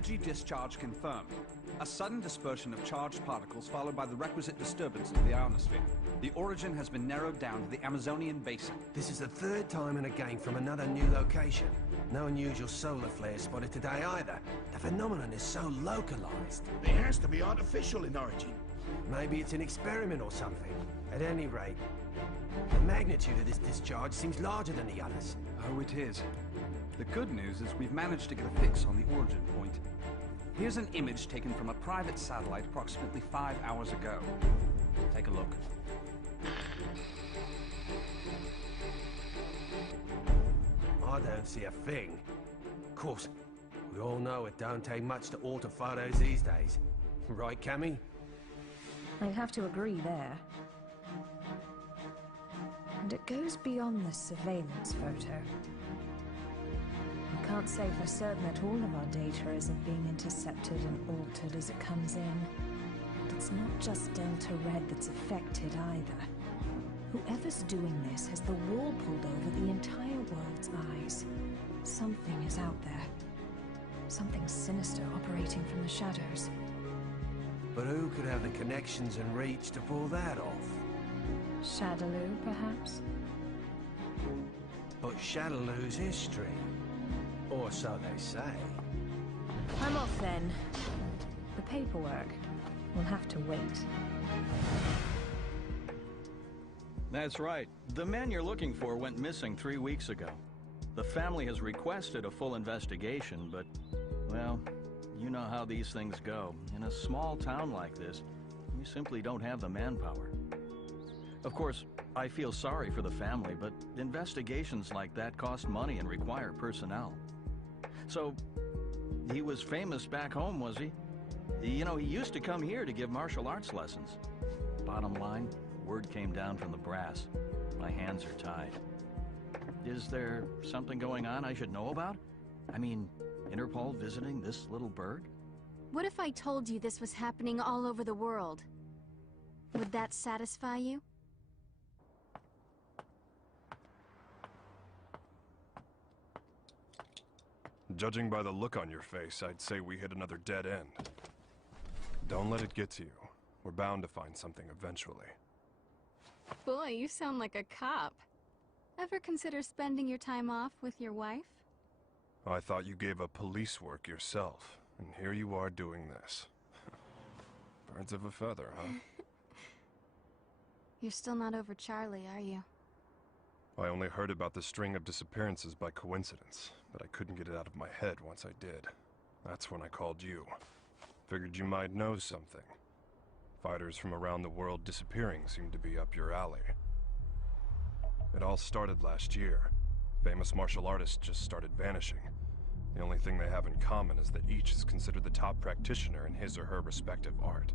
Energy discharge confirmed. A sudden dispersion of charged particles followed by the requisite disturbance of the ionosphere. The origin has been narrowed down to the Amazonian basin. This is the third time and again from another new location. No unusual solar flares spotted today either. The phenomenon is so localized. It has to be artificial in origin. Maybe it's an experiment or something. At any rate, the magnitude of this discharge seems larger than the others. Oh, it is. The good news is we've managed to get a fix on the origin point. Here's an image taken from a private satellite approximately 5 hours ago. Take a look. I don't see a thing. Of course, we all know it don't take much to alter photos these days. Right, Cammy? I'd have to agree there. And it goes beyond the surveillance photo. We can't say for certain that all of our data isn't being intercepted and altered as it comes in. But it's not just Delta Red that's affected either. Whoever's doing this has the wool pulled over the entire world's eyes. Something is out there. Something sinister operating from the shadows. But who could have the connections and reach to pull that off? Shadaloo, perhaps? But Shadaloo's history. Or so they say. I'm off then. The paperwork will have to wait. That's right. The man you're looking for went missing 3 weeks ago. The family has requested a full investigation, but, well, you know how these things go. In a small town like this, we simply don't have the manpower. Of course, I feel sorry for the family, but investigations like that cost money and require personnel. So, he was famous back home, was he? You know, he used to come here to give martial arts lessons. Bottom line, word came down from the brass. My hands are tied. Is there something going on I should know about? I mean, Interpol visiting this little bird? What if I told you this was happening all over the world? Would that satisfy you? Judging by the look on your face, I'd say we hit another dead end. Don't let it get to you. We're bound to find something eventually. Boy, you sound like a cop. Ever consider spending your time off with your wife? I thought you gave up police work yourself, and here you are doing this. Birds of a feather, huh? You're still not over Charlie, are you? I only heard about the string of disappearances by coincidence, but I couldn't get it out of my head once I did. That's when I called you. Figured you might know something. Fighters from around the world disappearing seemed to be up your alley. It all started last year. Famous martial artists just started vanishing. The only thing they have in common is that each is considered the top practitioner in his or her respective art.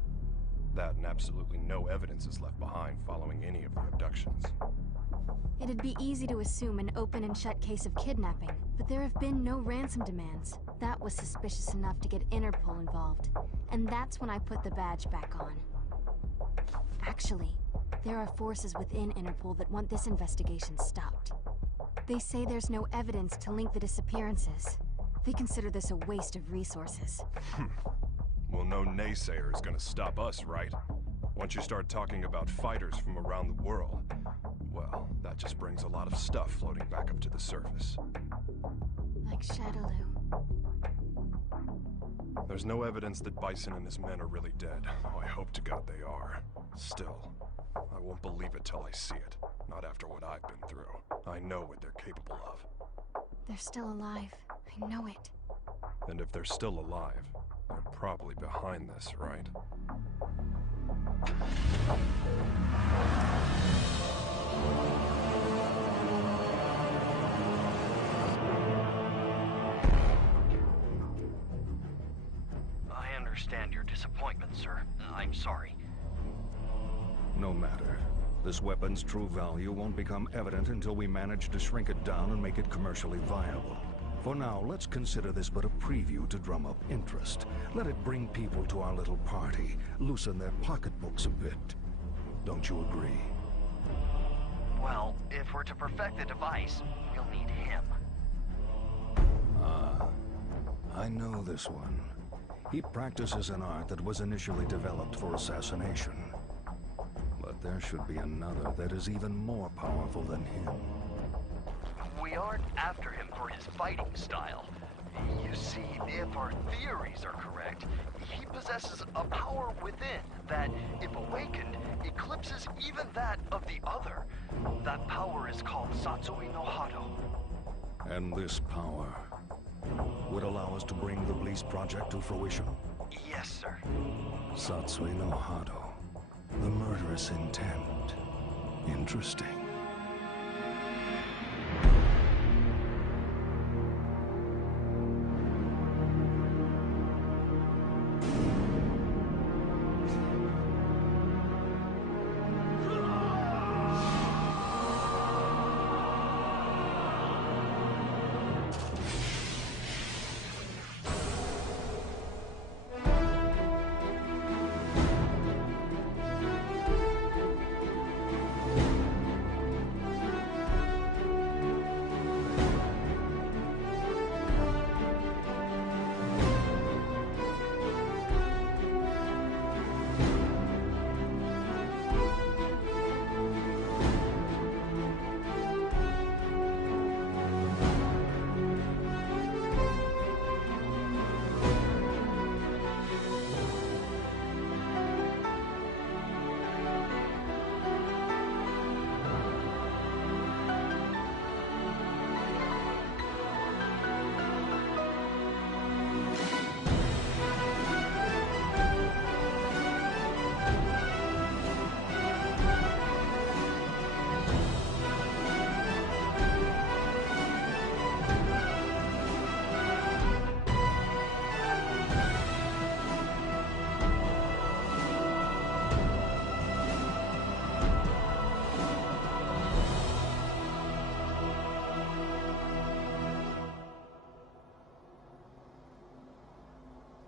That and absolutely no evidence is left behind following any of the abductions. It'd be easy to assume an open and shut case of kidnapping, but there have been no ransom demands. That was suspicious enough to get Interpol involved, and that's when I put the badge back on. Actually, there are forces within Interpol that want this investigation stopped. They say there's no evidence to link the disappearances. They consider this a waste of resources. Well, no naysayer is gonna stop us, right? Once you start talking about fighters from around the world, well, that just brings a lot of stuff floating back up to the surface. Like Shadaloo. There's no evidence that Bison and his men are really dead. Oh, I hope to God they are. Still, I won't believe it till I see it. Not after what I've been through. I know what they're capable of. They're still alive. I know it. And if they're still alive, they're probably behind this, right? I understand your disappointment, sir. I'm sorry. No matter. This weapon's true value won't become evident until we manage to shrink it down and make it commercially viable. For now, let's consider this but a preview to drum up interest. Let it bring people to our little party, loosen their pocketbooks a bit. Don't you agree? Well, if we're to perfect the device, we'll need him. Ah, I know this one. He practices an art that was initially developed for assassination. But there should be another that is even more powerful than him. We aren't after him for his fighting style. You see, if our theories are correct, he possesses a power within that, if awakened, eclipses even that of the other. That power is called Satsui no Hado. And this power would allow us to bring the Bliss project to fruition? Yes, sir. Satsui no Hado. The murderous intent. Interesting.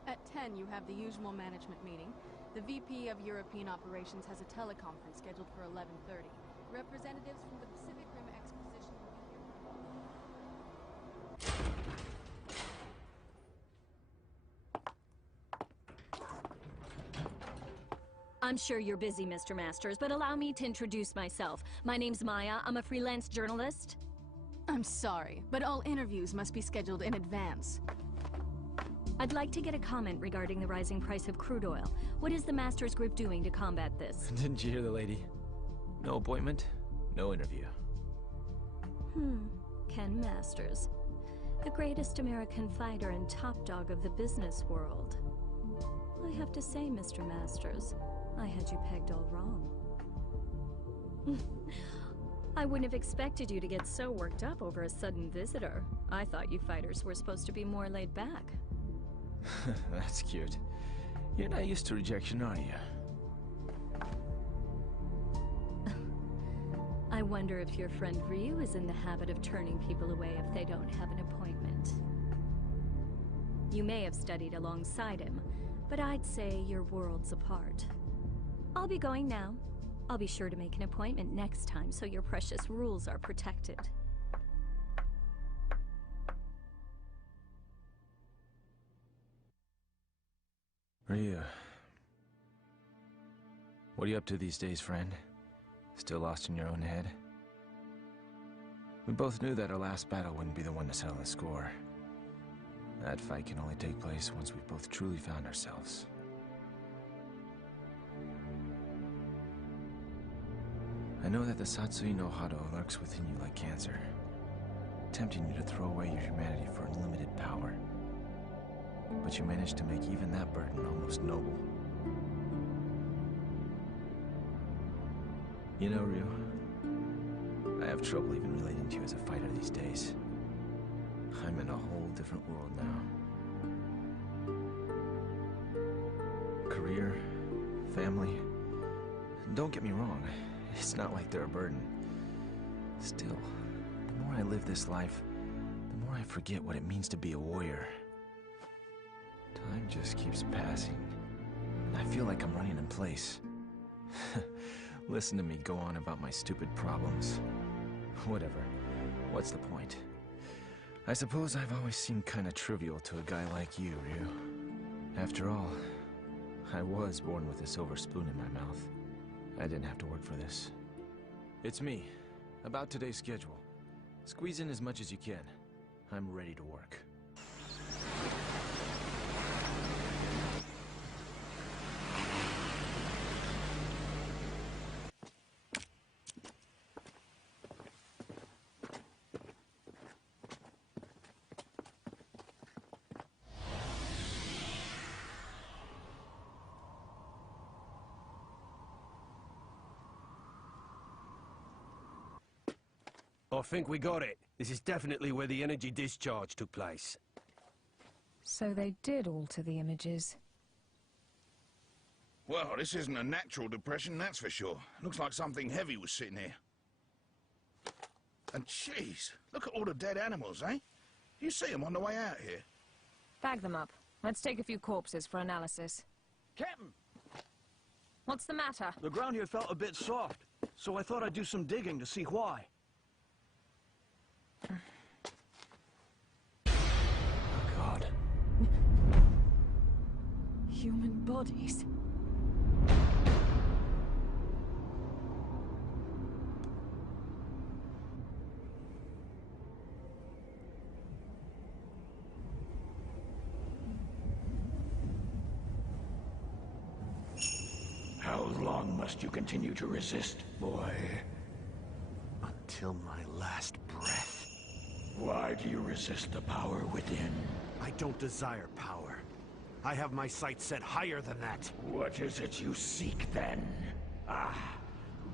At 10, you have the usual management meeting. The VP of European Operations has a teleconference scheduled for 11:30. Representatives from the Pacific Rim Exposition will be here. I'm sure you're busy, Mr. Masters, but allow me to introduce myself. My name's Maya. I'm a freelance journalist. I'm sorry, but all interviews must be scheduled in advance. I'd like to get a comment regarding the rising price of crude oil. What is the Masters Group doing to combat this? Didn't you hear the lady? No appointment, no interview. Ken Masters. The greatest American fighter and top dog of the business world. I have to say, Mr. Masters, I had you pegged all wrong. I wouldn't have expected you to get so worked up over a sudden visitor. I thought you fighters were supposed to be more laid back. That's cute. You're not used to rejection, are you? I wonder if your friend Ryu is in the habit of turning people away if they don't have an appointment. You may have studied alongside him, but I'd say you're worlds apart. I'll be going now. I'll be sure to make an appointment next time so your precious rules are protected. Ryu. What are you up to these days, friend? Still lost in your own head? We both knew that our last battle wouldn't be the one to settle the score. That fight can only take place once we've both truly found ourselves. I know that the Satsui no Hado lurks within you like cancer, tempting you to throw away your humanity for unlimited power. But you managed to make even that burden almost noble. You know, Ryu, I have trouble even relating to you as a fighter these days. I'm in a whole different world now. Career, family. Don't get me wrong, it's not like they're a burden. Still, the more I live this life, the more I forget what it means to be a warrior. Time just keeps passing, and I feel like I'm running in place. Listen to me go on about my stupid problems. Whatever. What's the point? I suppose I've always seemed kinda trivial to a guy like you, Ryu. After all, I was born with a silver spoon in my mouth. I didn't have to work for this. It's me. About today's schedule. Squeeze in as much as you can. I'm ready to work. I think we got it. This is definitely where the energy discharge took place. So they did alter the images. Well, this isn't a natural depression, that's for sure. Looks like something heavy was sitting here. And jeez, look at all the dead animals, eh? You see them on the way out here? Bag them up. Let's take a few corpses for analysis. Captain! What's the matter? The ground here felt a bit soft, so I thought I'd do some digging to see why. Oh, God. Human bodies. How long must you continue to resist, boy? Until my last breath. Why do you resist the power within? I don't desire power. I have my sights set higher than that. What is it you seek, then? Ah,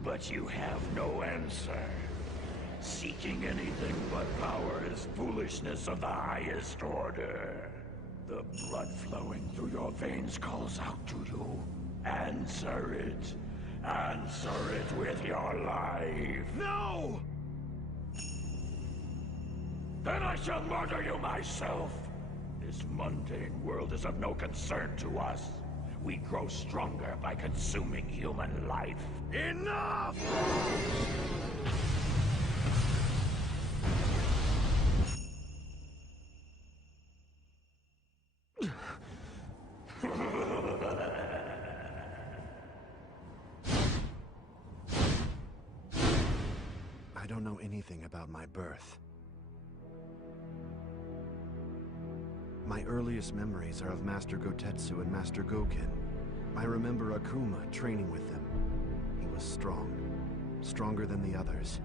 but you have no answer. Seeking anything but power is foolishness of the highest order. The blood flowing through your veins calls out to you. Answer it. Answer it with your life. No! Then I shall murder you myself. This mundane world is of no concern to us. We grow stronger by consuming human life. Enough! I don't know anything about my birth. My earliest memories are of Master Gotetsu and Master Goken. I remember Akuma training with them. He was strong, stronger than the others.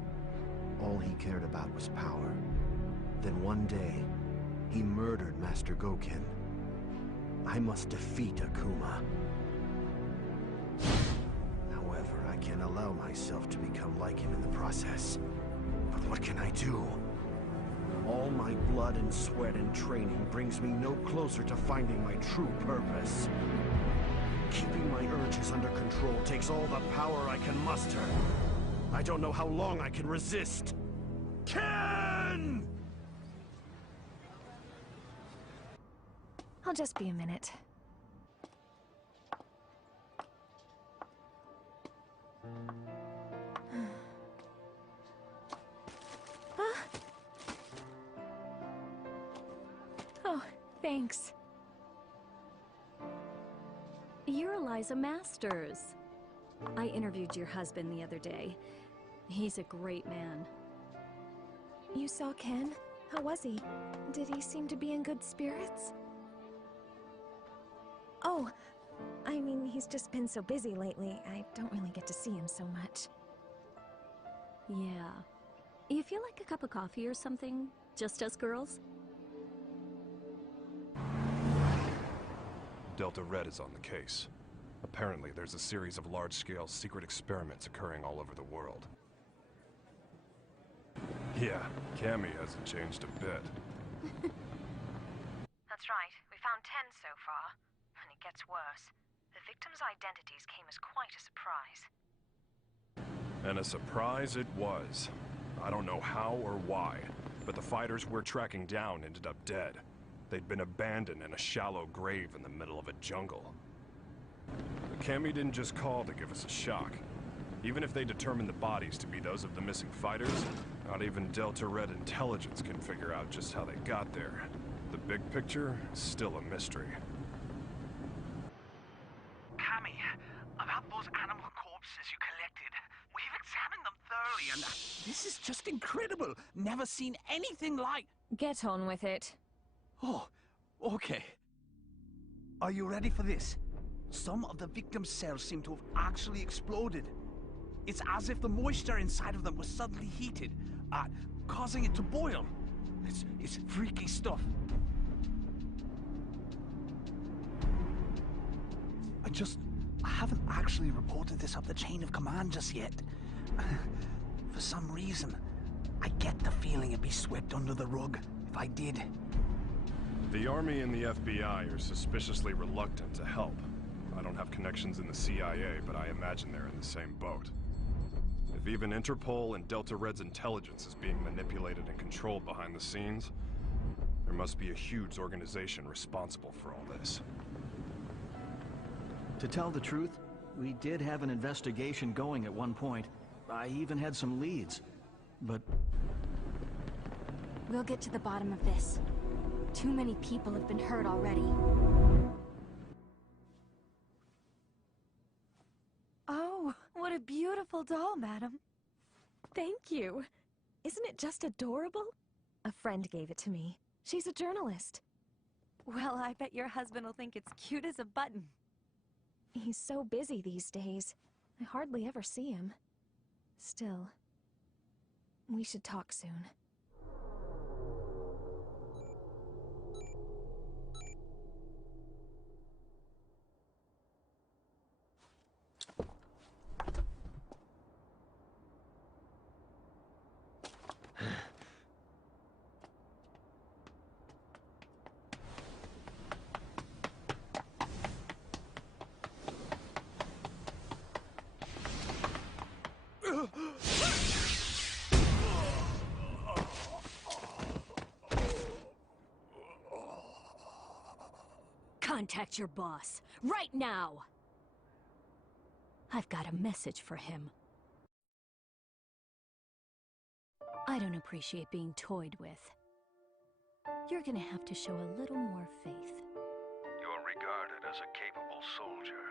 All he cared about was power. Then one day, he murdered Master Goken. I must defeat Akuma. However, I can't allow myself to become like him in the process. But what can I do? All my blood and sweat and training brings me no closer to finding my true purpose. Keeping my urges under control takes all the power I can muster. I don't know how long I can resist. Ken! I'll just be a minute. Oh, thanks. You're Eliza Masters. I interviewed your husband the other day. He's a great man. You saw Ken? How was he? Did he seem to be in good spirits? Oh, I mean, he's just been so busy lately. I don't really get to see him so much. Yeah. You feel like a cup of coffee or something? Just us girls? Delta Red is on the case. Apparently, there's a series of large-scale secret experiments occurring all over the world. Yeah, Cammy hasn't changed a bit. That's right. We found 10 so far. And it gets worse. The victims' identities came as quite a surprise. And a surprise it was. I don't know how or why, but the fighters we're tracking down ended up dead. They'd been abandoned in a shallow grave in the middle of a jungle. But Cammy didn't just call to give us a shock. Even if they determine the bodies to be those of the missing fighters, not even Delta Red intelligence can figure out just how they got there. The big picture is still a mystery. just incredible. Never seen anything like... Get on with it. Oh, okay. Are you ready for this? Some of the victims' cells seem to have actually exploded. It's as if the moisture inside of them was suddenly heated, causing it to boil. It's freaky stuff. I haven't actually reported this up the chain of command just yet. For some reason, I get the feeling it'd be swept under the rug if I did. The Army and the FBI are suspiciously reluctant to help. I don't have connections in the CIA, but I imagine they're in the same boat. If even Interpol and Delta Red's intelligence is being manipulated and controlled behind the scenes, there must be a huge organization responsible for all this. To tell the truth, we did have an investigation going at one point. I even had some leads, but... We'll get to the bottom of this. Too many people have been hurt already. Oh, what a beautiful doll, madam. Thank you. Isn't it just adorable? A friend gave it to me. She's a journalist. Well, I bet your husband will think it's cute as a button. He's so busy these days. I hardly ever see him. Still, we should talk soon. Contact your boss, right now! I've got a message for him. I don't appreciate being toyed with. You're gonna have to show a little more faith. You're regarded as a capable soldier.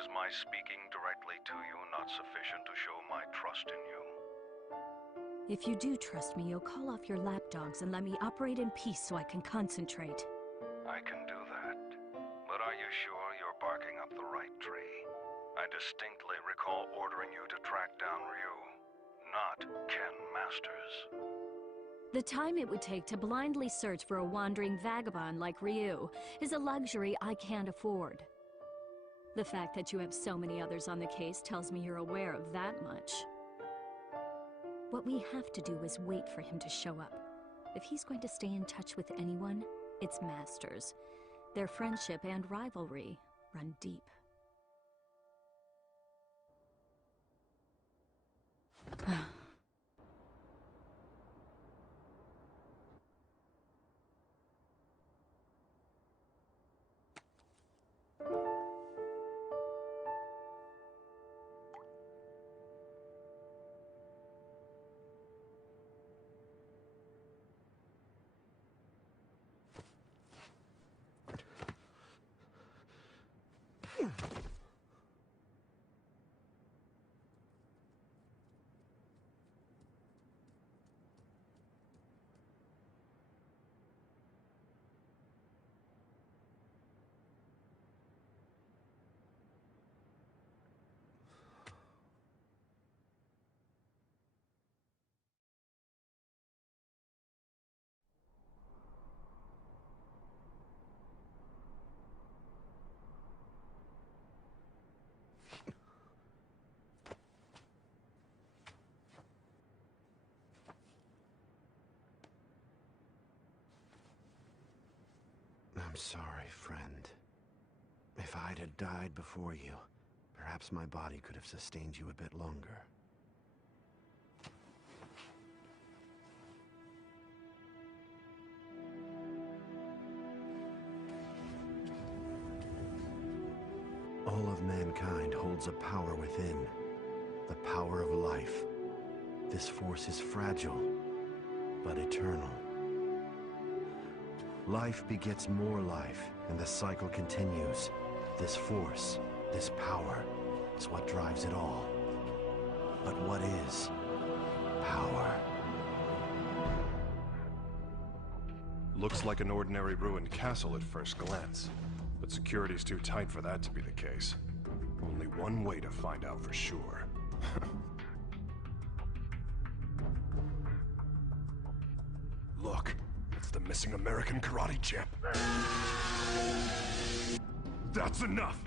Is my speaking directly to you not sufficient to show my trust in you? If you do trust me, you'll call off your lapdogs and let me operate in peace so I can concentrate. I can do that. But are you sure you're barking up the right tree? I distinctly recall ordering you to track down Ryu, not Ken Masters. The time it would take to blindly search for a wandering vagabond like Ryu is a luxury I can't afford. The fact that you have so many others on the case tells me you're aware of that much. What we have to do is wait for him to show up. If he's going to stay in touch with anyone, it's Masters. Their friendship and rivalry run deep. I'm sorry, friend. If I'd had died before you, perhaps my body could have sustained you a bit longer. All of mankind holds a power within, the power of life. This force is fragile, but eternal. Life begets more life, and the cycle continues. This force, this power, is what drives it all. But what is? Power. Looks like an ordinary ruined castle at first glance, but security's too tight for that to be the case. Only one way to find out for sure. Look, it's the missing American karate champ. That's enough!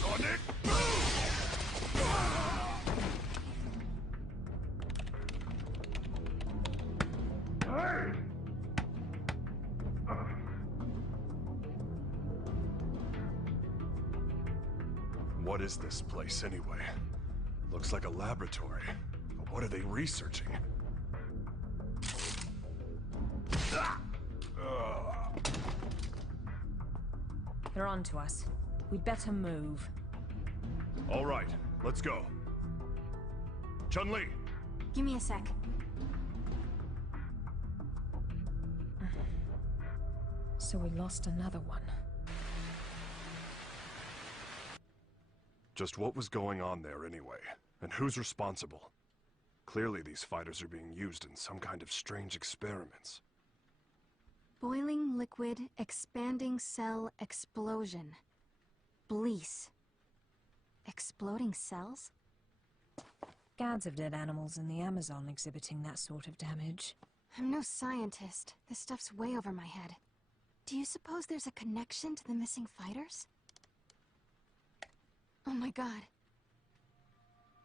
Sonic boom! Hey! What is this place anyway? Looks like a laboratory. But what are they researching? They're on to us. We'd better move. All right, let's go. Chun-Li! Give me a sec. So we lost another one. Just what was going on there anyway? And who's responsible? Clearly these fighters are being used in some kind of strange experiments. Boiling liquid, expanding cell explosion. Blease. Exploding cells? Gads of dead animals in the Amazon exhibiting that sort of damage. I'm no scientist. This stuff's way over my head. Do you suppose there's a connection to the missing fighters? Oh my god.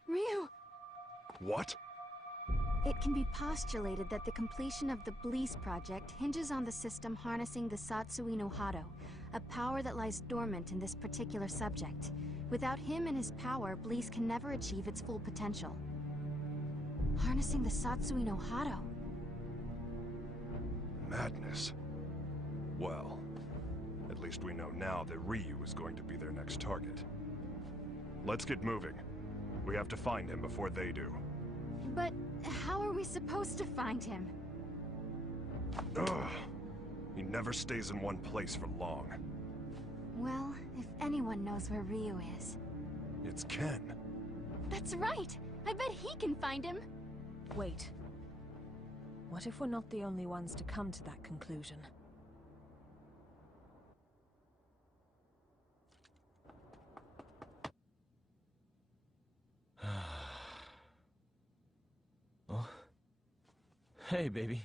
Ryu! What? It can be postulated that the completion of the Blease project hinges on the system harnessing the Satsui no Hado, a power that lies dormant in this particular subject. Without him and his power, Blease can never achieve its full potential. Harnessing the Satsui no Hado. Madness. Well, at least we know now that Ryu is going to be their next target. Let's get moving. We have to find him before they do. But how are we supposed to find him? Ugh. He never stays in one place for long. Well, if anyone knows where Ryu is... It's Ken. That's right! I bet he can find him! Wait. What if we're not the only ones to come to that conclusion? Oh. Hey, baby.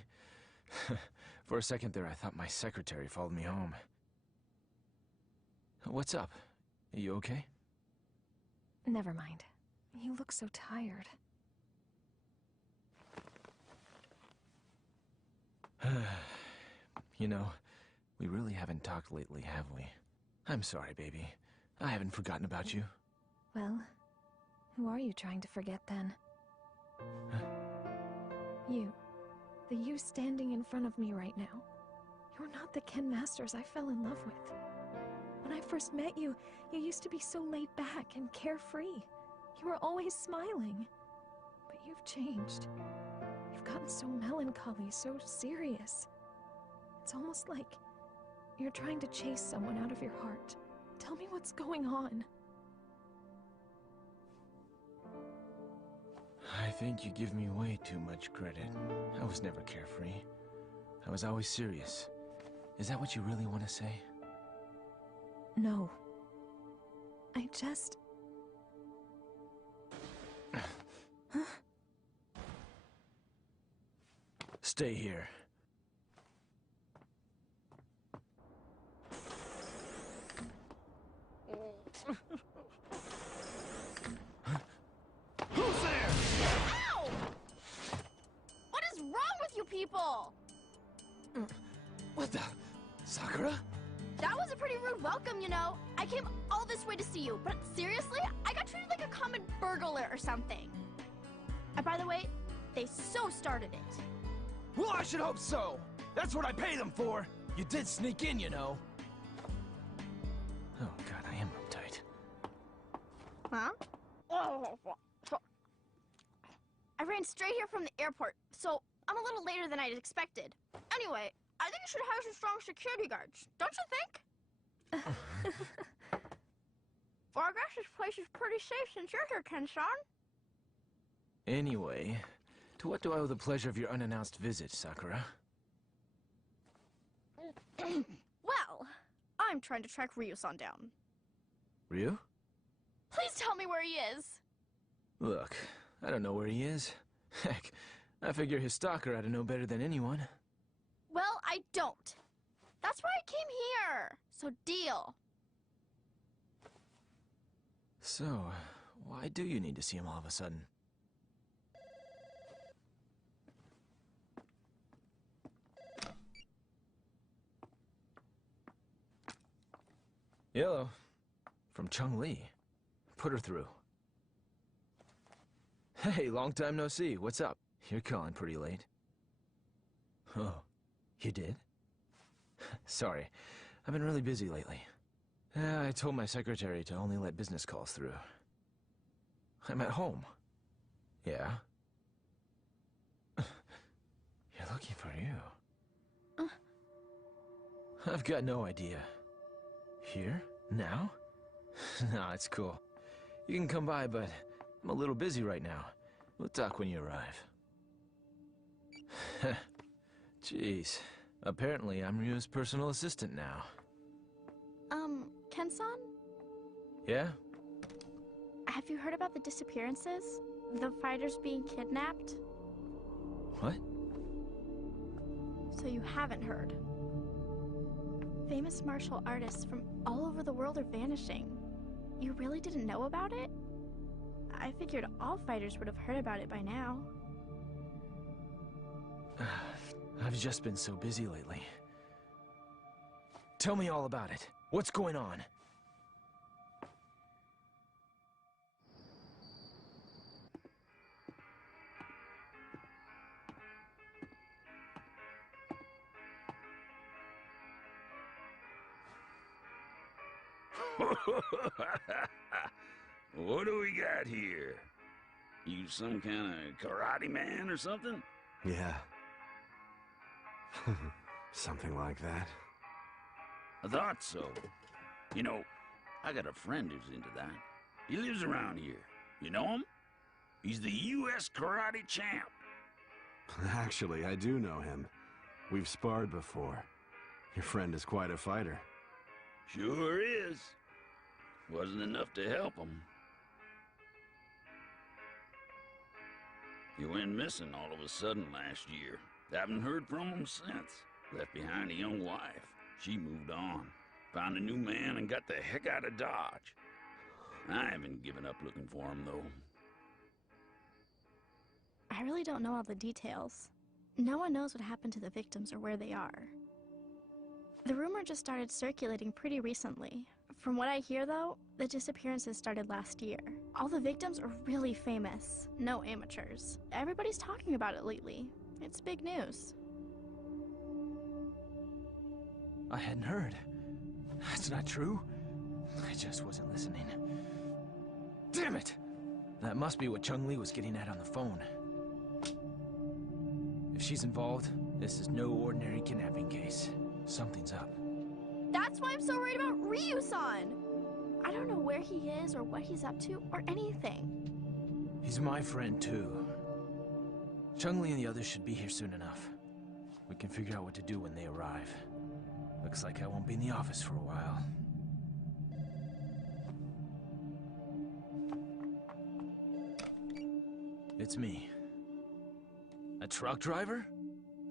For a second there, I thought my secretary followed me home. What's up? Are you okay? Never mind. You look so tired. You know, we really haven't talked lately, have we? I'm sorry, baby. I haven't forgotten about you. Well, who are you trying to forget then? Huh? You. The you standing in front of me right now. You're not the Ken Masters I fell in love with. When I first met you, you used to be so laid back and carefree. You were always smiling. But you've changed. You've gotten so melancholy, so serious. It's almost like you're trying to chase someone out of your heart. Tell me what's going on. I think you give me way too much credit. I was never carefree. I was always serious. Is that what you really want to say? No. I just... Huh? Stay here. Who's there? Ow! What is wrong with you people? What the? Sakura? That was a pretty rude welcome, you know. I came all this way to see you, but seriously, I got treated like a common burglar or something. And by the way, they so started it. Well, I should hope so. That's what I pay them for. You did sneak in, you know. Oh god, I am uptight. Huh? I ran straight here from the airport, so I'm a little later than I'd expected. Anyway, I think you should hire some strong security guards, don't you think? Well, I guess this place is pretty safe since you're here, Ken-san. Anyway, to what do I owe the pleasure of your unannounced visit, Sakura? Well, I'm trying to track Ryu-san down. Ryu? Please tell me where he is! Look, I don't know where he is. Heck, I figure his stalker ought to know better than anyone. Well, I don't. That's why I came here. So deal. So, why do you need to see him all of a sudden? Hello. From Chung-Li. Put her through. Hey, long time no see. What's up? You're calling pretty late. Oh, you did? Sorry, I've been really busy lately. I told my secretary to only let business calls through. I'm at home. Yeah? You're looking for you. I've got no idea. Here? Now? No, it's cool. You can come by, but I'm a little busy right now. We'll talk when you arrive. Jeez. Apparently, I'm Ryu's personal assistant now. Ken-san? Yeah? Have you heard about the disappearances? The fighters being kidnapped? What? So you haven't heard. Famous martial artists from all over the world are vanishing. You really didn't know about it? I figured all fighters would have heard about it by now. I've just been so busy lately. Tell me all about it. What's going on? What do we got here? You some kind of karate man or something? Yeah. Something like that. I thought so. You know, I got a friend who's into that. He lives around here. You know him? He's the U.S. karate champ. Actually, I do know him. We've sparred before. Your friend is quite a fighter. Sure is. Wasn't enough to help him. He went missing all of a sudden last year. Haven't heard from him since. Left behind a young wife. She moved on. Found a new man and got the heck out of Dodge. I haven't given up looking for him, though. I really don't know all the details. No one knows what happened to the victims or where they are. The rumor just started circulating pretty recently. From what I hear, though, the disappearances started last year. All the victims are really famous. No amateurs. Everybody's talking about it lately. It's big news. I hadn't heard. That's not true. I just wasn't listening. Damn it! That must be what Chung-Li was getting at on the phone. If she's involved, this is no ordinary kidnapping case. Something's up. That's why I'm so worried about Ryu-san! I don't know where he is or what he's up to or anything. He's my friend, too. Chung-Li and the others should be here soon enough. We can figure out what to do when they arrive. Looks like I won't be in the office for a while. It's me. A truck driver?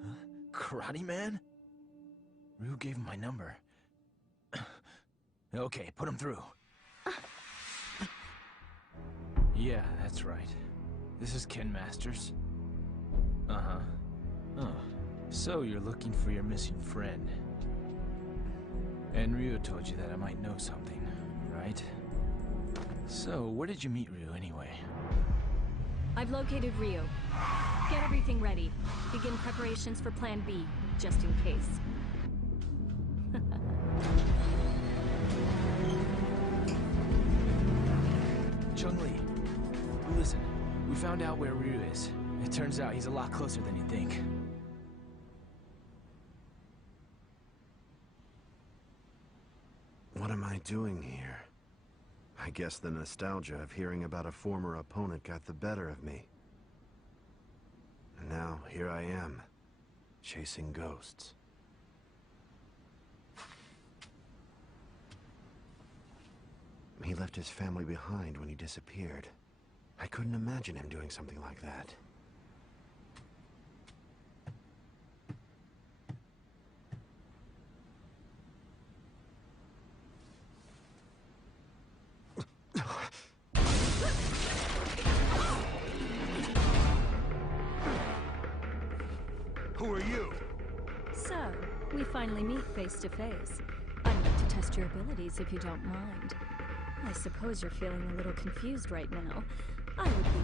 Huh? Karate man? Ryu gave him my number. Okay, put him through. Yeah, that's right. This is Ken Masters. Uh-huh. Oh, so you're looking for your missing friend. And Ryu told you that I might know something, right? So, where did you meet Ryu anyway? I've located Ryu. Get everything ready. Begin preparations for Plan B, just in case. Chung-Li, listen. We found out where Ryu is. It turns out he's a lot closer than you think. What am I doing here? I guess the nostalgia of hearing about a former opponent got the better of me. And now, here I am, chasing ghosts. He left his family behind when he disappeared. I couldn't imagine him doing something like that. Who are you? So, we finally meet face to face. I'd like to test your abilities if you don't mind. I suppose you're feeling a little confused right now. I would be,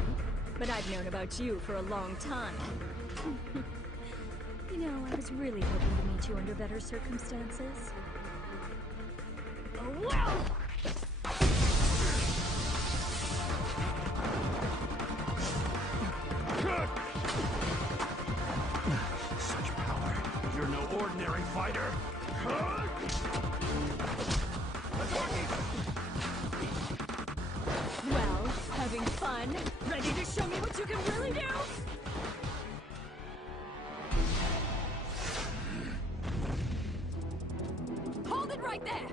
but I've known about you for a long time. You know, I was really hoping to meet you under better circumstances. Oh, wow! Such power. You're no ordinary fighter. Well, having fun? Ready to show me what you can really do? Hold it right there!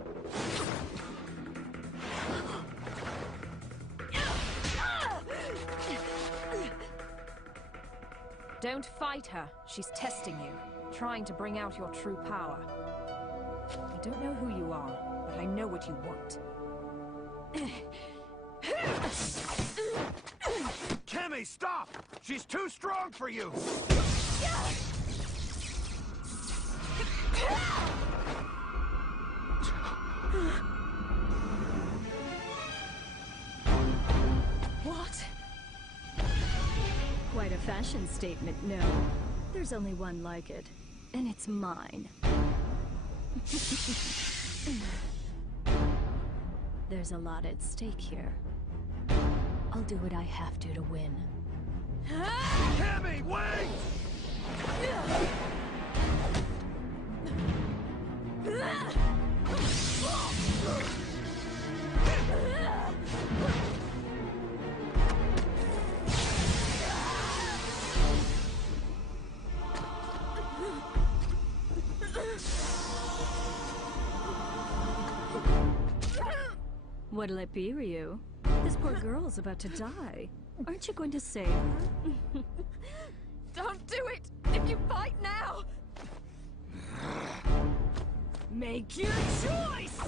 Don't fight her. She's testing you, trying to bring out your true power. I don't know who you are, but I know what you want. Cammy, stop! She's too strong for you! What? Quite a fashion statement, no. There's only one like it, and it's mine. There's a lot at stake here. I'll do what I have to win. Cammy, wait! What'll it be, Ryu? This poor girl's about to die. Aren't you going to save her? Don't do it! If you fight now! Make your choice!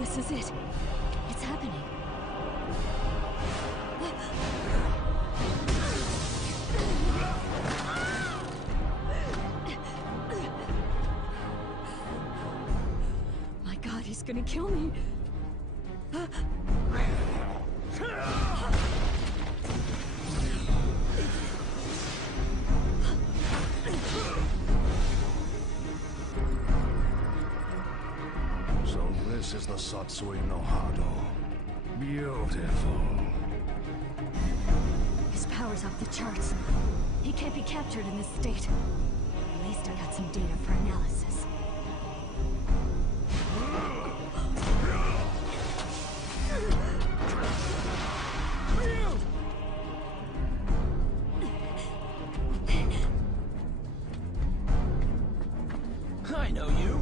This is it. It's happening. My God, he's gonna kill me. So this is the Satsui no Hado. Beautiful. His power's off the charts. He can't be captured in this state. At least I got some data for analysis. I know you.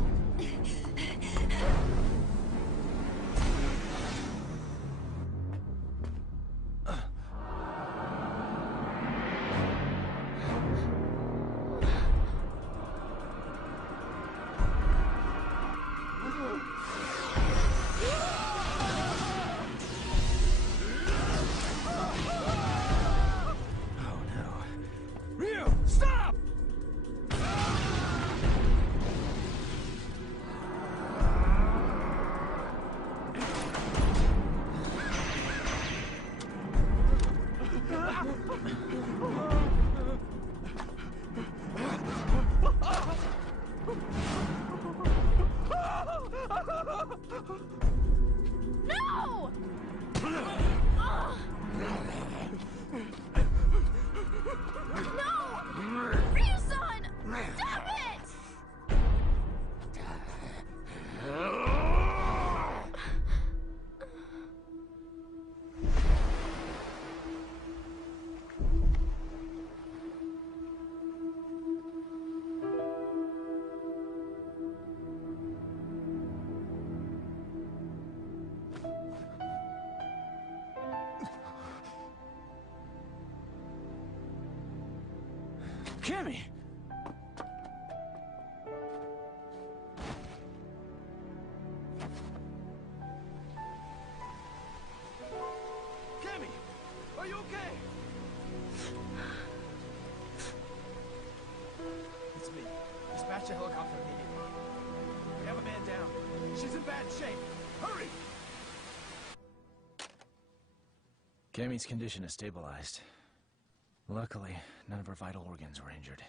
No! No! Ryu-san! Stop it! Cammy! Cammy! Are you okay? It's me. Dispatch a helicopter immediately. We have a man down. She's in bad shape. Hurry! Cammy's condition is stabilized. Luckily, none of her vital organs were injured.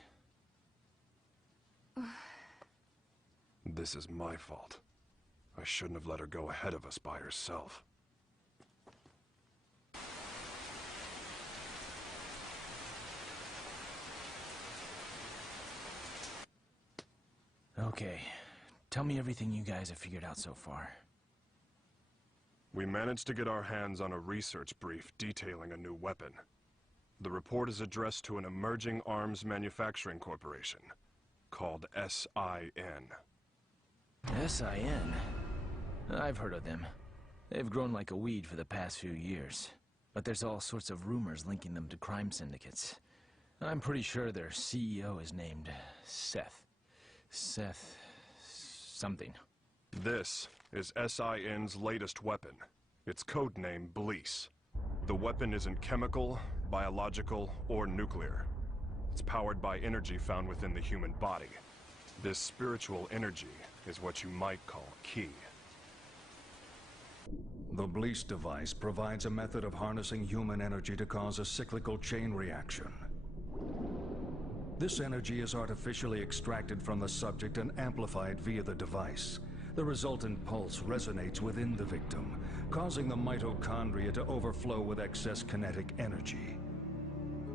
This is my fault. I shouldn't have let her go ahead of us by herself. Okay, tell me everything you guys have figured out so far. We managed to get our hands on a research brief detailing a new weapon. The report is addressed to an emerging arms manufacturing corporation called SIN. SIN? I've heard of them. They've grown like a weed for the past few years. But there's all sorts of rumors linking them to crime syndicates. I'm pretty sure their CEO is named Seth. Seth... something. This is SIN's latest weapon. Its codename Bleece. The weapon isn't chemical, biological, or nuclear. It's powered by energy found within the human body. This spiritual energy is what you might call key. The Bleece device provides a method of harnessing human energy to cause a cyclical chain reaction. This energy is artificially extracted from the subject and amplified via the device. The resultant pulse resonates within the victim, causing the mitochondria to overflow with excess kinetic energy.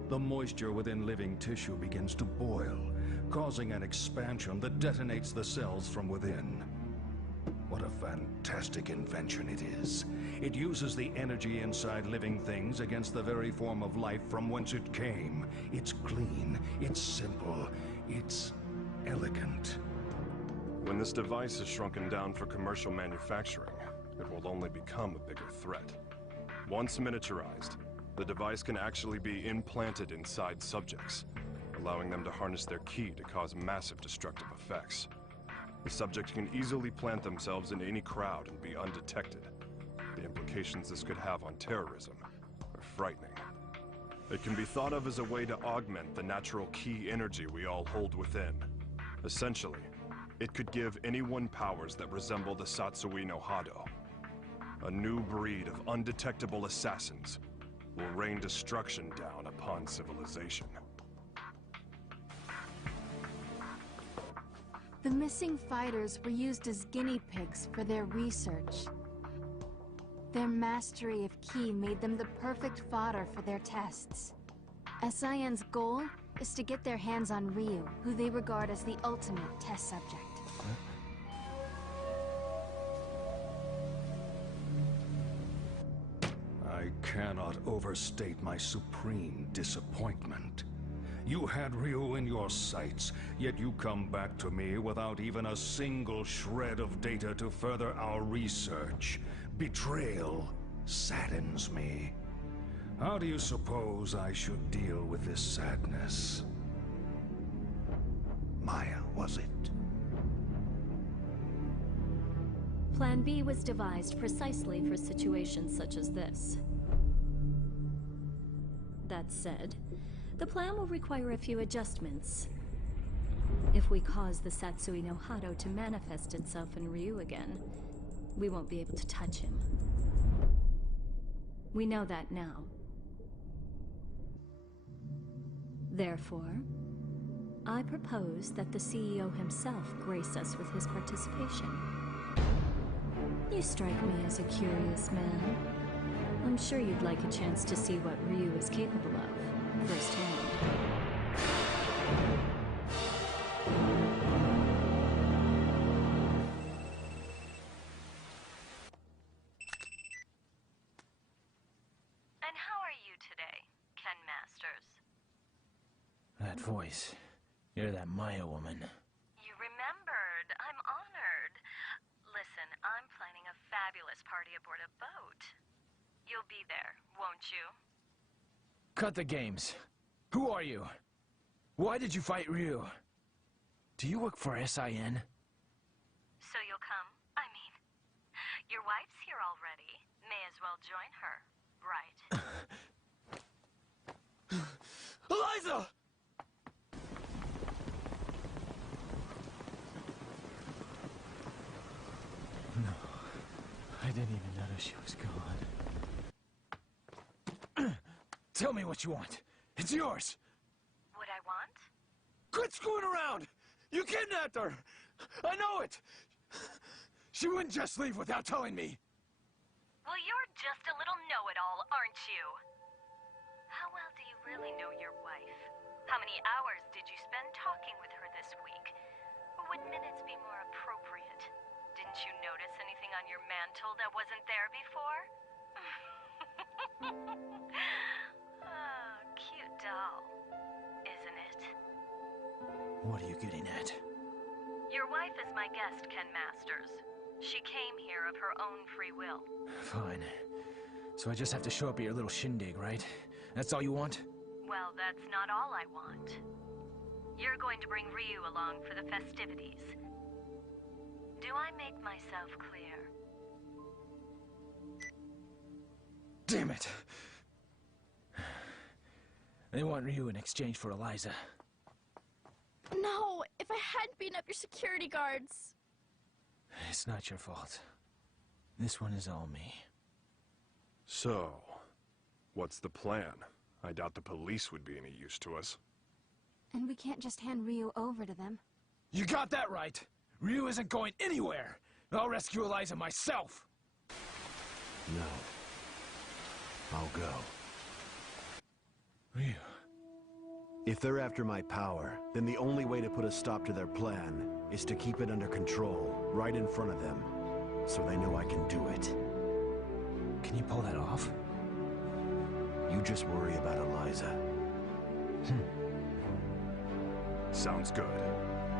The moisture within living tissue begins to boil, causing an expansion that detonates the cells from within. What a fantastic invention it is. It uses the energy inside living things against the very form of life from whence it came. It's clean, it's simple, it's elegant. When this device is shrunken down for commercial manufacturing, it will only become a bigger threat. Once miniaturized, the device can actually be implanted inside subjects, allowing them to harness their ki to cause massive destructive effects. The subject can easily plant themselves in any crowd and be undetected. The implications this could have on terrorism are frightening. It can be thought of as a way to augment the natural ki energy we all hold within. Essentially, it could give anyone powers that resemble the Satsui no Hado. A new breed of undetectable assassins will rain destruction down upon civilization. The missing fighters were used as guinea pigs for their research. Their mastery of ki made them the perfect fodder for their tests. SIN's goal is to get their hands on Ryu, who they regard as the ultimate test subject. I cannot overstate my supreme disappointment. You had Ryu in your sights, yet you come back to me without even a single shred of data to further our research. Betrayal saddens me. How do you suppose I should deal with this sadness? Maya, was it? Plan B was devised precisely for situations such as this. That said, the plan will require a few adjustments. If we cause the Satsui no Hado to manifest itself in Ryu again, we won't be able to touch him. We know that now. Therefore, I propose that the CEO himself grace us with his participation. You strike me as a curious man. I'm sure you'd like a chance to see what Ryu is capable of, firsthand. And how are you today, Ken Masters? That voice. You're that Maya woman. You remembered. I'm honored. Listen, I'm planning a fabulous party aboard a boat. You'll be there, won't you? Cut the games. Who are you? Why did you fight Ryu? Do you work for SIN? So you'll come? I mean, your wife's here already. May as well join her, right? Eliza! No. I didn't even notice she was gone. Tell me what you want. It's yours. What I want? Quit screwing around! You kidnapped her! I know it! She wouldn't just leave without telling me. Well, you're just a little know-it-all, aren't you? How well do you really know your wife? How many hours did you spend talking with her this week? Or would minutes be more appropriate? Didn't you notice anything on your mantle that wasn't there before? Oh, cute doll, isn't it? What are you getting at? Your wife is my guest, Ken Masters. She came here of her own free will. Fine. So I just have to show up at your little shindig, right? That's all you want? Well, that's not all I want. You're going to bring Ryu along for the festivities. Do I make myself clear? Damn it! They want Ryu in exchange for Eliza. No! If I hadn't beaten up your security guards! It's not your fault. This one is all me. So, what's the plan? I doubt the police would be any use to us. And we can't just hand Ryu over to them. You got that right! Ryu isn't going anywhere! I'll rescue Eliza myself! No. I'll go. Ryu. If they're after my power, then the only way to put a stop to their plan is to keep it under control, right in front of them, so they know I can do it. Can you pull that off? You just worry about Eliza. Sounds good.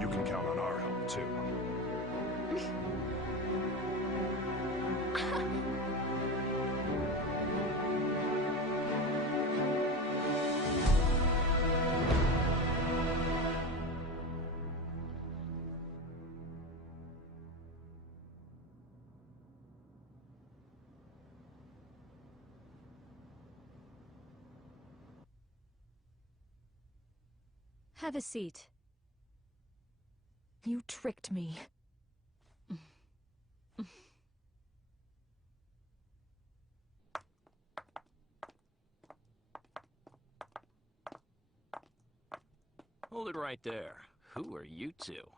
You can count on our help, too. Have a seat. You tricked me. Hold it right there. Who are you two?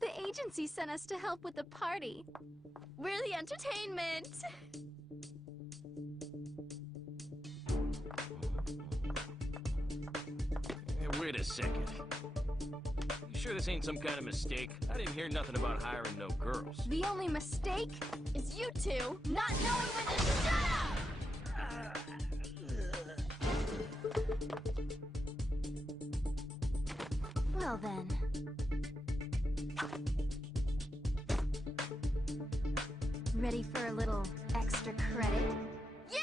The agency sent us to help with the party. We're the entertainment! Hey, wait a second. You sure this ain't some kind of mistake? I didn't hear nothing about hiring no girls. The only mistake is you two not knowing when to shut up! Well then. Ready for a little extra credit? Yeah!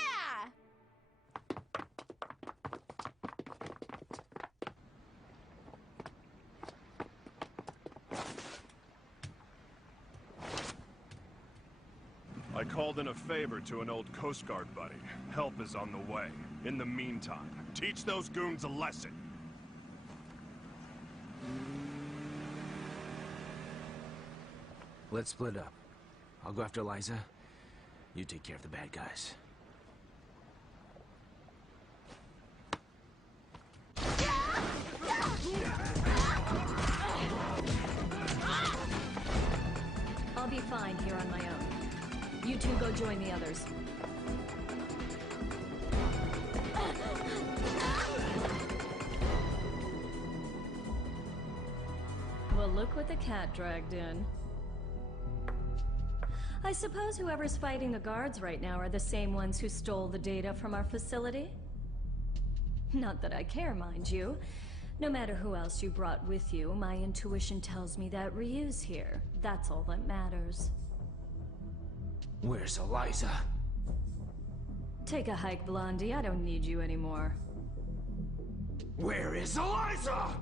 I called in a favor to an old Coast Guard buddy. Help is on the way. In the meantime, teach those goons a lesson. Let's split up. I'll go after Eliza. You take care of the bad guys. Yeah! fine here on my own. You two go join the others. Well, look what the cat dragged in. I suppose whoever's fighting the guards right now are the same ones who stole the data from our facility? Not that I care, mind you. No matter who else you brought with you, my intuition tells me that Ryu's here. That's all that matters. Where's Eliza? Take a hike, Blondie. I don't need you anymore. Where is Eliza?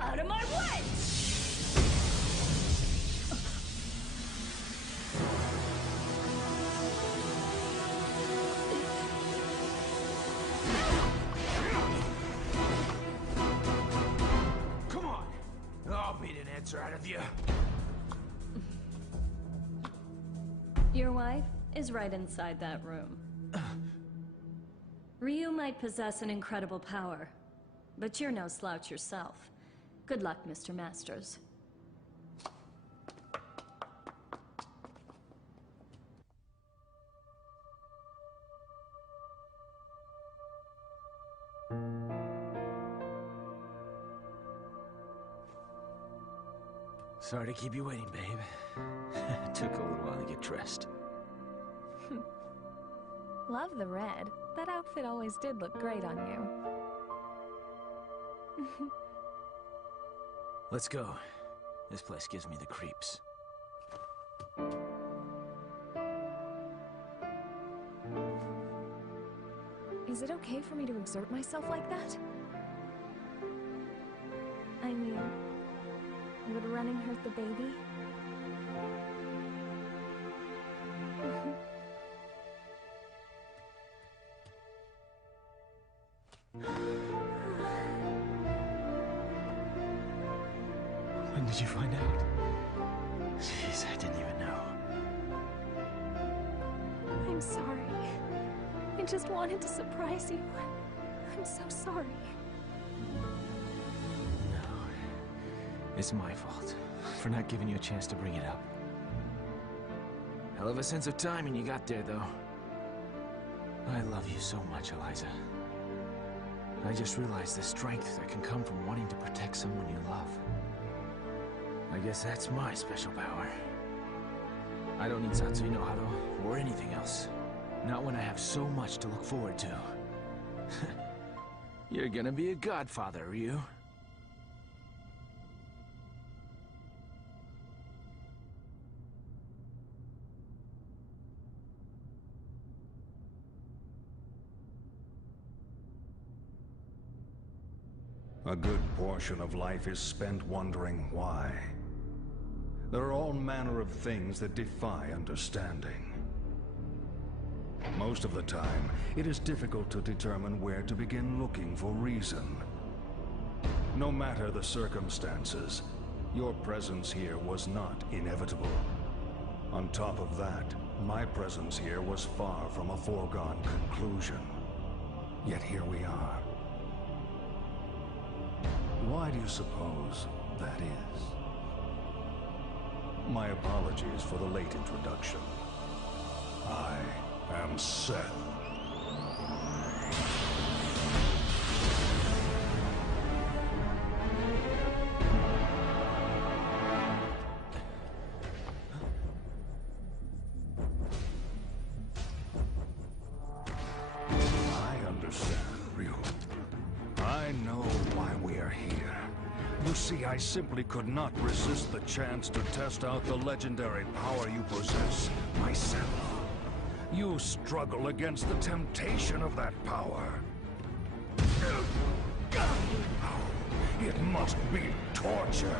Out of my way! Come on! I'll beat an answer out of you. Your wife is right inside that room. Ryu might possess an incredible power, but you're no slouch yourself. Good luck, Mr. Masters. Sorry to keep you waiting, babe. It took a little while to get dressed. Love the red. That outfit always did look great on you. Let's go. This place gives me the creeps. Is it okay for me to exert myself like that? I mean, would running hurt the baby? When did you find out? Jeez, I didn't even know. I'm sorry. I just wanted to surprise you. I'm so sorry. No. It's my fault for not giving you a chance to bring it up. Hell of a sense of timing you got there, though. I love you so much, Eliza. I just realized the strength that can come from wanting to protect someone you love. I guess that's my special power. I don't need Satsui no Hado or anything else. Not when I have so much to look forward to. You're gonna be a godfather, Ryu. A good portion of life is spent wondering why. There are all manner of things that defy understanding. Most of the time, it is difficult to determine where to begin looking for reason. No matter the circumstances, your presence here was not inevitable. On top of that, my presence here was far from a foregone conclusion. Yet here we are. Why do you suppose that is? My apologies for the late introduction. I am Seth. I understand, Ryu. I know why we are here. You see, I simply could not resist the chance to test out the legendary power you possess myself. You struggle against the temptation of that power. It must be torture.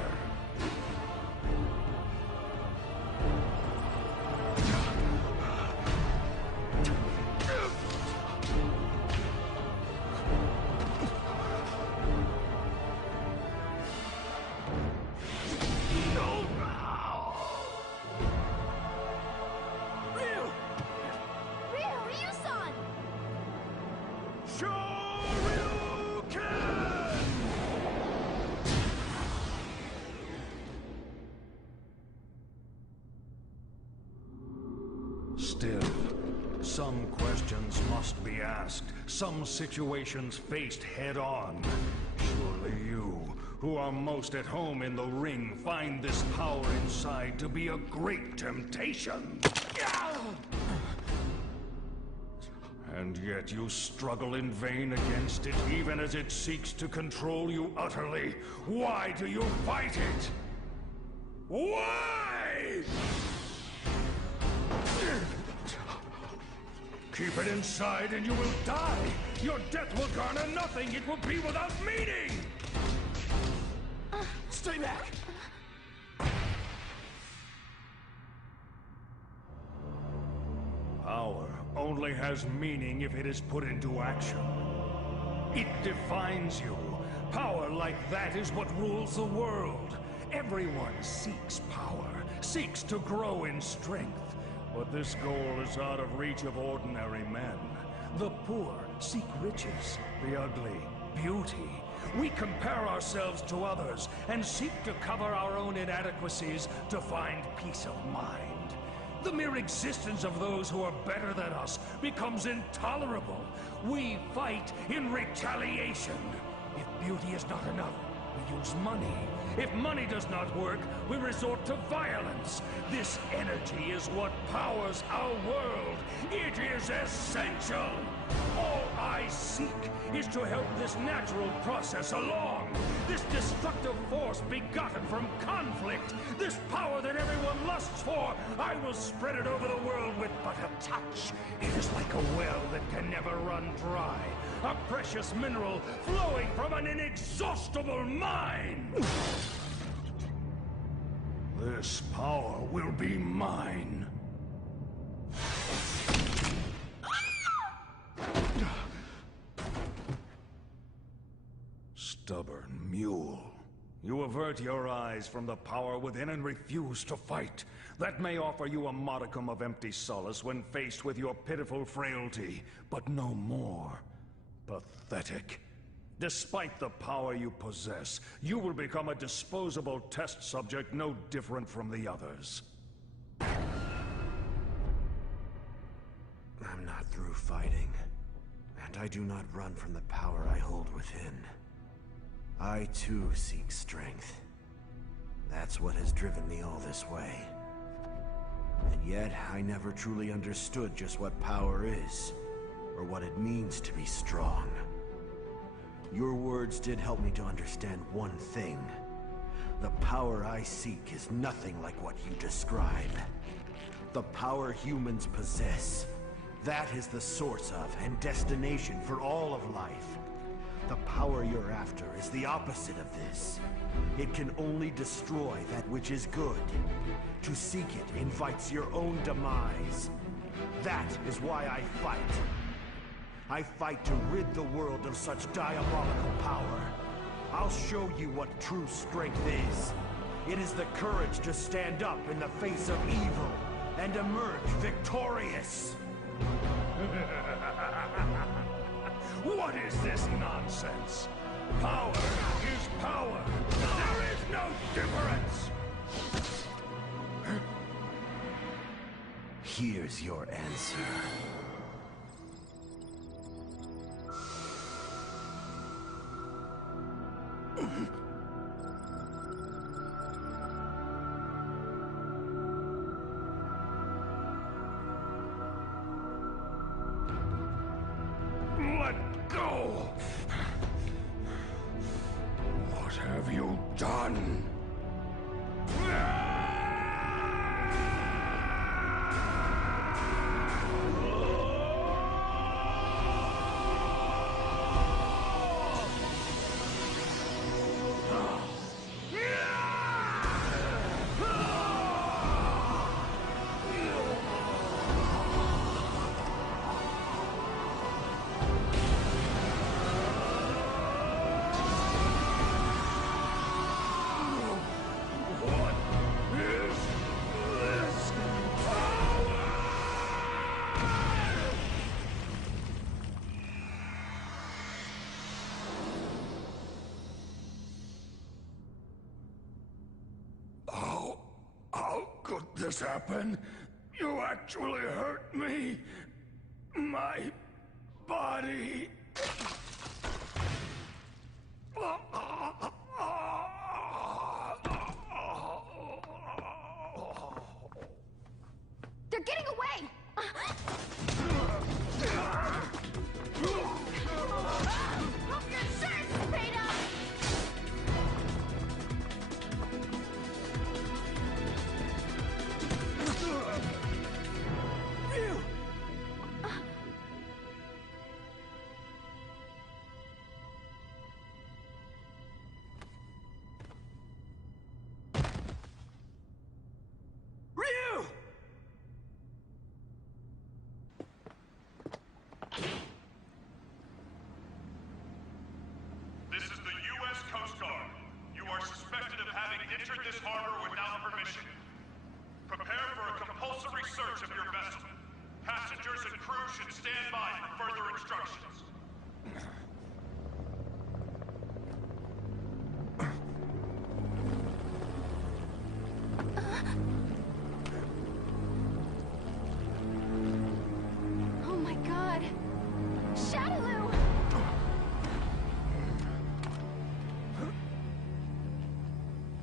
Some questions must be asked, some situations faced head-on. Surely you, who are most at home in the ring, find this power inside to be a great temptation. And yet you struggle in vain against it, even as it seeks to control you utterly. Why do you fight it? Why? Keep it inside and you will die. Your death will garner nothing. It will be without meaning. Stay back! Power only has meaning if it is put into action. It defines you. Power like that is what rules the world. Everyone seeks power, seeks to grow in strength. But this goal is out of reach of ordinary men. The poor seek riches, the ugly, beauty. We compare ourselves to others and seek to cover our own inadequacies to find peace of mind. The mere existence of those who are better than us becomes intolerable. We fight in retaliation. If beauty is not enough, we use money. If money does not work, we resort to violence. This energy is what powers our world. It is essential. All I seek is to help this natural process along. This destructive force begotten from conflict. This power that everyone lusts for. I will spread it over the world with but a touch. It is like a well that can never run dry. A precious mineral flowing from an inexhaustible mine. This power will be mine. Stubborn mule. You avert your eyes from the power within and refuse to fight. That may offer you a modicum of empty solace when faced with your pitiful frailty, but no more. Pathetic. Despite the power you possess, you will become a disposable test subject no different from the others. I'm not through fighting, and I do not run from the power I hold within. I too seek strength. That's what has driven me all this way. And yet, I never truly understood just what power is, or what it means to be strong. Your words did help me to understand one thing. The power I seek is nothing like what you describe. The power humans possess. That is the source of and destination for all of life. The power you're after is the opposite of this. It can only destroy that which is good. To seek it invites your own demise. That is why I fight. I fight to rid the world of such diabolical power. I'll show you what true strength is. It is the courage to stand up in the face of evil and emerge victorious. What is this nonsense? Power is power. There is no difference. Here's your answer. Let go! What have you done? How could this happen? You actually hurt me. My body. They're getting away! Hope your insurance is paid up! Ryu! Ryu! This is the U.S. Coast Guard. You are suspected of having entered this harbor without permission. Prepare for a compulsory search of your vessel. Passengers and crew should stand by for further instructions. Oh my god! Shadaloo!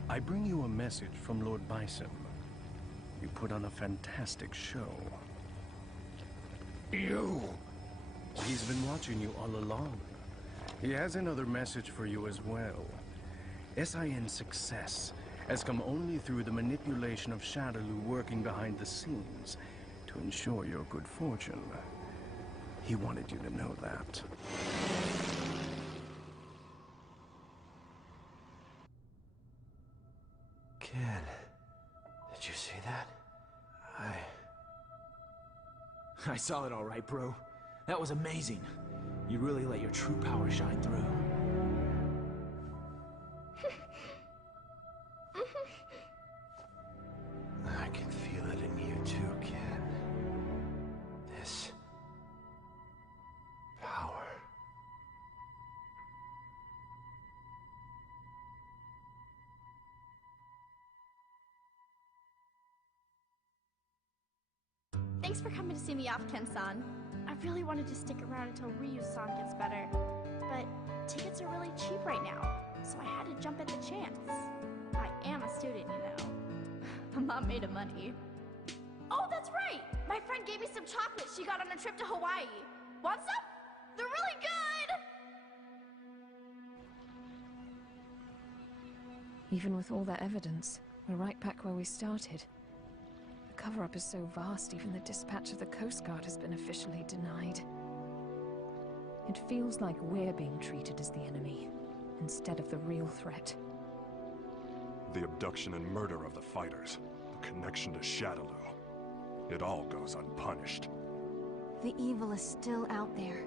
I bring you a message from Lord Bison. You put on a fantastic show. You? He's been watching you all along. He has another message for you as well. SIN's success has come only through the manipulation of Shadaloo working behind the scenes to ensure your good fortune. He wanted you to know that. Ken, did you see that? I saw it all right, bro. That was amazing. You really let your true power shine through. I can feel it in you too, Ken. This power. Thanks for coming to see me off, Ken-san. I really wanted to stick around until Ryu's song gets better, but tickets are really cheap right now, so I had to jump at the chance. I am a student, you know. I'm not made of money. Oh, that's right! My friend gave me some chocolates she got on a trip to Hawaii. Want some? They're really good! Even with all that evidence, we're right back where we started. The cover-up is so vast, even the dispatch of the Coast Guard has been officially denied. It feels like we're being treated as the enemy, instead of the real threat. The abduction and murder of the fighters, the connection to Shadaloo. It all goes unpunished. The evil is still out there.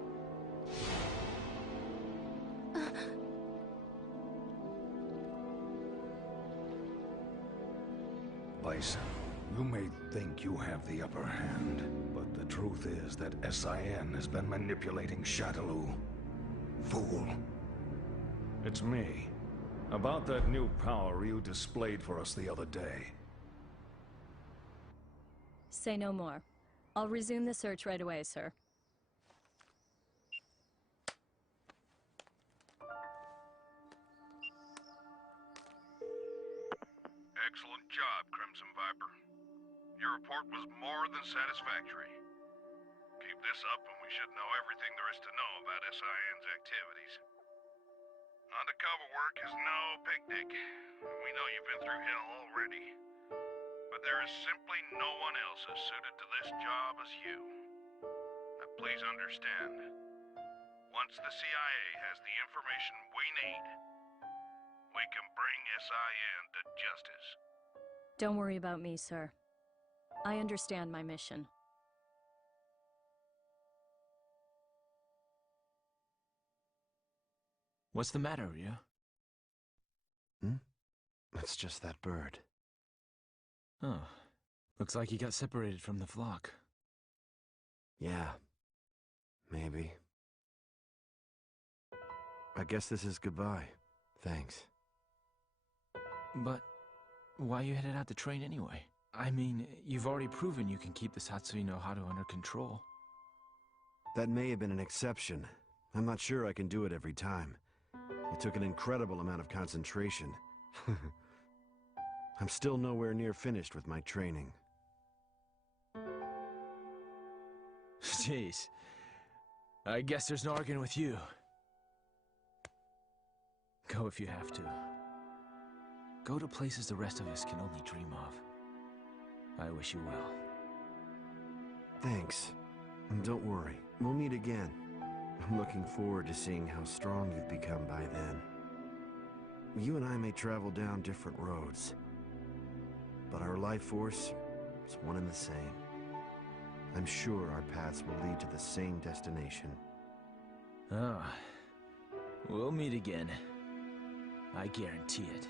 Bison, you may think you have the upper hand, but the truth is that SIN has been manipulating Shadaloo. Fool. It's me. About that new power you displayed for us the other day. Say no more. I'll resume the search right away, sir. Excellent job, Crimson Viper. Your report was more than satisfactory. Keep this up and we should know everything there is to know about SIN's activities. Undercover work is no picnic. We know you've been through hell already. But there is simply no one else as suited to this job as you. Now please understand, once the CIA has the information we need, we can bring SIN to justice. Don't worry about me, sir. I understand my mission. What's the matter, Ryu? It's just that bird. Oh. Looks like he got separated from the flock. Yeah. Maybe. I guess this is goodbye. Thanks. But why you headed out to train anyway? I mean, you've already proven you can keep the Satsui no Haru under control. That may have been an exception. I'm not sure I can do it every time. It took an incredible amount of concentration. I'm still nowhere near finished with my training. Jeez. I guess there's no arguing with you. Go if you have to. Go to places the rest of us can only dream of. I wish you well. Thanks. And don't worry, we'll meet again. I'm looking forward to seeing how strong you've become by then. You and I may travel down different roads, but our life force is one and the same. I'm sure our paths will lead to the same destination. Oh, we'll meet again. I guarantee it.